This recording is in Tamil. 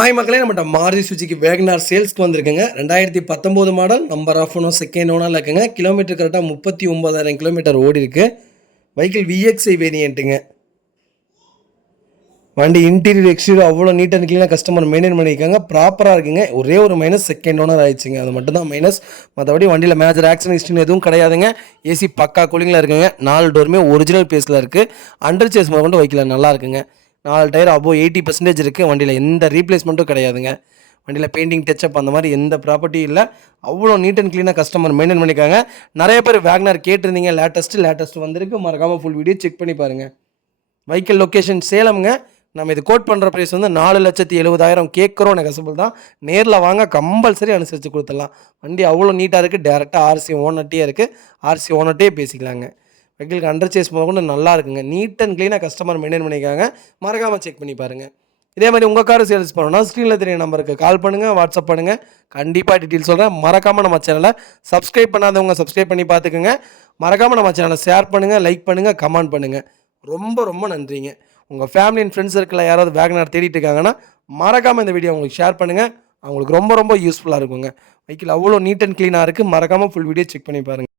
ஹாய் மக்களே, நம்மகிட்ட மாருதி சுஜுகி வேகனார் சேல்ஸ்க்கு வந்திருக்குங்க. 2019 model, number of owner, second ஓனரில் இருக்குங்க. கிலோமீட்டர் கரெக்டாக 39,000 கிலோமீட்டர் ஓடி இருக்கு. வெஹிக்கிள் விஎக்ஸ்ஐ வேரியண்ட்டுங்க. வண்டி இன்டீரியர் எக்ஸ்டீரியர் அவ்வளோ நீட் அண்ட் க்ளீனாக கஸ்டமர் மெயின்டைன் பண்ணியிருக்காங்க. ப்ராப்பராக இருக்குங்க. ஒரே ஒரு மைனஸ், செகண்ட் ஓனர் ஆயிடுச்சுங்க. அது மட்டும் தான் மைனஸ். மற்றபடி வண்டியில் மேஜர் ஆக்சிடென்ட் ஹிஸ்ட்ரி எதுவும் கிடையாதுங்க. ஏசி பக்கா கூலிங்கில் இருக்குங்க. 4 டோருமே ஒரிஜினல் பேஸில் இருக்குது. அண்டர் சேஸ் முதல் கொண்டு வெஹிக்கிள் நல்லா இருக்குங்க. 4 டயர் அபோவ் 80% இருக்குது. வண்டியில் எந்த ரீப்ளேஸ்மெண்ட்டும் கிடையாதுங்க. வண்டியில் பெயிண்டிங் டச்சப் அந்த மாதிரி எந்த ப்ராப்பர்ட்டியும் இல்லை. அவ்வளோ நீட் அண்ட் க்ளீனாக கஸ்டமர் மெயின்டைன் பண்ணியிருக்காங்க. நிறைய பேர் வேகனார் கேட்டிருந்தீங்க. லேட்டஸ்ட் வந்திருக்கு. மறக்காமல் ஃபுல் வீடியோ செக் பண்ணி பாருங்கள். வெஹிக்கிள் லொக்கேஷன் சேலம்ங்க. நம்ம இது கோட் பண்ணுற ப்ரைஸ் வந்து 4,70,000 கேட்குறோம். நெகசபிள் தான். நேரில் வாங்க, கம்பல்சரி அனுசரித்து கொடுத்துடலாம். வண்டி அவ்வளோ நீட்டாக இருக்குது. டேரெக்டாக ஆர்சி ஓனர்ட்டே இருக்குது. ஆர்சி ஓனர்ட்டே பேசிக்கலாங்க. வெஹிக்கிளுக்கு அண்டர் சேஸ் முதல்கொண்டு நல்லா இருக்குங்க. நீட் அண்ட் க்ளீனாக கஸ்டமர் மெயின்டைன் பண்ணியிருக்காங்க. மறக்காமல் செக் பண்ணி பாருங்கள். இதே மாதிரி உங்கள் கார் சேல்ஸ் பண்ணணும்னா ஸ்க்ரீனில் தெரிய நம்பருக்கு கால் பண்ணுங்கள், வாட்ஸ்அப் பண்ணுங்கள். கண்டிப்பாக டீட்டெயில் சொல்கிறேன். மறக்காமல் நம்ம சேனலை சப்ஸ்கிரைப் பண்ணாதவங்க சப்ஸ்கிரைப் பண்ணி பார்த்துக்குங்க. மறக்காமல் நம்ம சேனலை ஷேர் பண்ணுங்கள், லைக் பண்ணுங்கள், கமெண்ட் பண்ணுங்கள். ரொம்ப ரொம்ப நன்றிங்க. உங்கள் ஃபேமிலி அண்ட் ஃப்ரெண்ட்ஸ் சர்க்கிளில் யாராவது வேகனார் தேடிட்டு இருக்காங்கன்னா மறக்காமல் இந்த வீடியோ உங்களுக்கு ஷேர் பண்ணுங்கள். அவங்களுக்கு ரொம்ப ரொம்ப யூஸ்ஃபுல்லாக இருக்குங்க. வெஹிக்கிள் அவ்வளோ நீட் அண்ட் க்ளீனாக இருக்குது. மறக்காமல் ஃபுல் வீடியோ செக் பண்ணி பாருங்கள்.